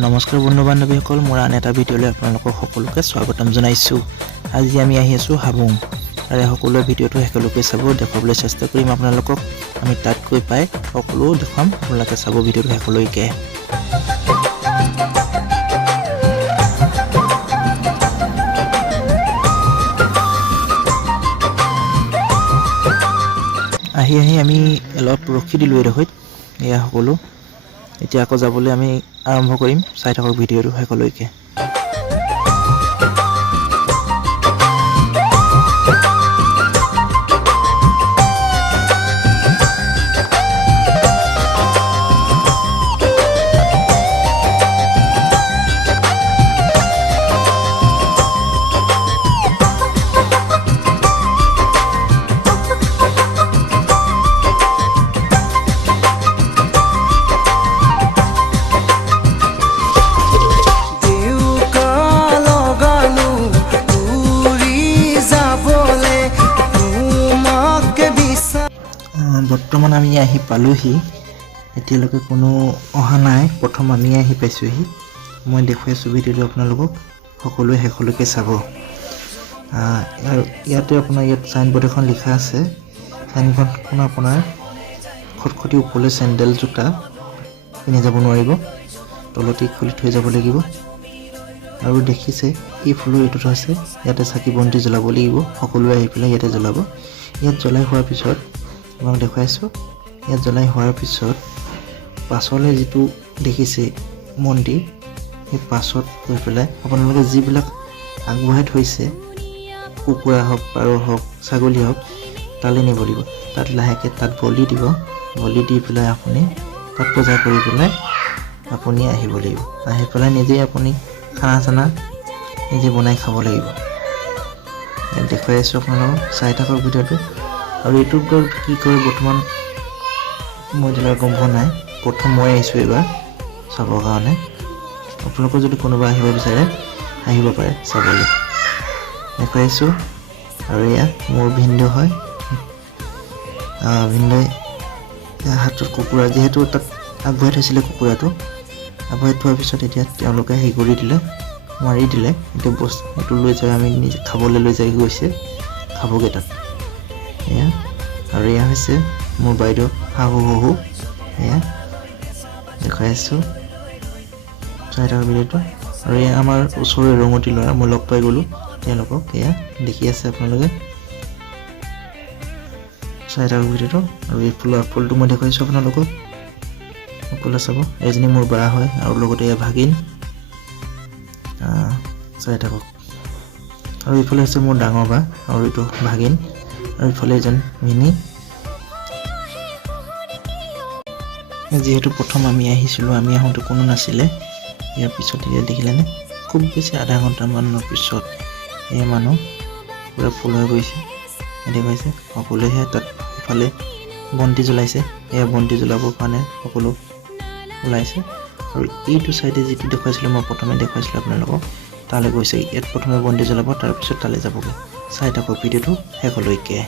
নমস্কাৰ বন্ধু বান্ধৱীসকল, মোৰ আন এটা ভিডিঅ'লৈ আপোনালোকক সকলোকে স্বাগতম জনাইছোঁ। আজি আমি আহি আছোঁ হাবুং। তাৰে সকলোৱে ভিডিঅ'টো একেলগে চাব, দেখুৱাবলৈ চেষ্টা কৰিম আপোনালোকক। আমি তাত গৈ পাই সকলো দেখুৱাম, আপোনালোকে চাব ভিডিঅ'টো শেষলৈকে। আহি আমি অলপ ৰখি দিলোঁ এডোখৰত। এয়া সকলো এতিয়া আকৌ যাবলৈ আমি আৰম্ভ কৰিম। চাই থাকক ভিডিঅ'টো শেষলৈকে। বৰ্তমান আমি আহি পালোহি। এতিয়ালৈকে কোনো অহা নাই, প্ৰথম আমি আহি পাইছোঁহি। মই দেখুৱাইছোঁ ভিডিঅ'টো আপোনালোকক, সকলোৱে শেষলৈকে চাব। আৰু ইয়াতে আপোনাৰ ইয়াত চাইনবোৰ্ড এখন লিখা আছে। চাইনবোৰ্ডখন আপোনাৰ খটখটি ওপৰলৈ চেণ্ডেল জোতা পিন্ধি যাব নোৱাৰিব, তলতেই খুলি থৈ যাব লাগিব। আৰু দেখিছে এই ফুলৰ এইটোত আছে, ইয়াতে চাকি বন্তি জ্বলাব লাগিব। সকলোৱে আহি পেলাই ইয়াতে জ্বলাব। ইয়াত জ্বলাই হোৱাৰ পিছত আপোনাক দেখুৱাইছোঁ, ইয়াত জ্বলাই হোৱাৰ পিছত পাছলৈ যিটো দেখিছে মন্দিৰ, সেই পাছত গৈ পেলাই আপোনালোকে যিবিলাক আগবঢ়াই থৈছে, কুকুৰা হওক, পাৰ হওক, ছাগলী হওক, তালৈ নিব লাগিব। তাত লাহেকৈ তাত বলি দিব। বলি দি পেলাই আপুনি তাত পূজা কৰি পেলাই আপুনি আহিব লাগিব। আহি পেলাই নিজেই আপুনি খানা চানা নিজে বনাই খাব লাগিব। দেখুৱাই আছোঁ আপোনালোকক, চাই থাকক ভিডিঅ'টো। আৰু এইটোৰ কি কৰে বৰ্তমান মই এতিয়ালৈ গম পোৱা নাই, প্ৰথম মই আহিছোঁ এইবাৰ চাবৰ কাৰণে। আপোনালোকৰ যদি কোনোবা আহিব বিচাৰে আহিব পাৰে চাবলৈ, দেখুৱাইছোঁ। আৰু এয়া মোৰ ভিনদেউ হয়। ভিনদেউৱে হাতত কুকুৰা, যিহেতু তাত আগবঢ়াই থৈছিলে কুকুৰাটো, আগবঢ়াই থোৱাৰ পিছত এতিয়া তেওঁলোকে হেৰি কৰি দিলে, মাৰি দিলে। এতিয়া বস্তুটো লৈ যায়, আমি নিজে খাবলৈ লৈ যাই গৈছে, খাবগৈ তাত। এয়া আৰু এয়া হৈছে মোৰ বাইদেউ শাহু শহু। এয়া দেখুৱাই আছোঁ, চাই থকা ভিডিঅ'টো। আৰু এয়া আমাৰ ওচৰৰে ৰঙতি ল'ৰা, মই লগ পাই গ'লোঁ তেওঁলোকক। এয়া দেখি আছে আপোনালোকে, চাই থকা ভিডিঅ'টো। আৰু এই ফুলটো মই দেখুৱাইছোঁ আপোনালোকক, সকলোৱে চাব। এজনী মোৰ বা হয়, আৰু লগতে এয়া ভাগিন, চাই থাকক। আৰু এইফালে হৈছে মোৰ ডাঙৰ বা, আৰু এইটো ভাগিন, আৰু ইফালে এজন মিনি। যিহেতু প্ৰথম আমি আহিছিলোঁ, আমি আহোঁতে কোনো নাছিলে। ইয়াৰ পিছত এতিয়া দেখিলেনে, খুব বেছি আধা ঘণ্টামানৰ পিছত এই মানুহ পূৰা ফুল হৈ গৈছে। দেখুৱাইছে সকলোৱেহে তাত ইফালে বন্তি জ্বলাইছে। এয়া বন্তি জ্বলাবৰ কাৰণে সকলো ওলাইছে। আৰু এইটো চাইডে যিটো দেখুৱাইছিলোঁ, মই প্ৰথমে দেখুৱাইছিলোঁ আপোনালোকক, তালৈ গৈছে। ইয়াত প্ৰথমে বন্তি জ্বলাব, তাৰপিছত তালৈ যাবগৈ। চাই থাকক ভিডিঅ'টো শেষলৈকে।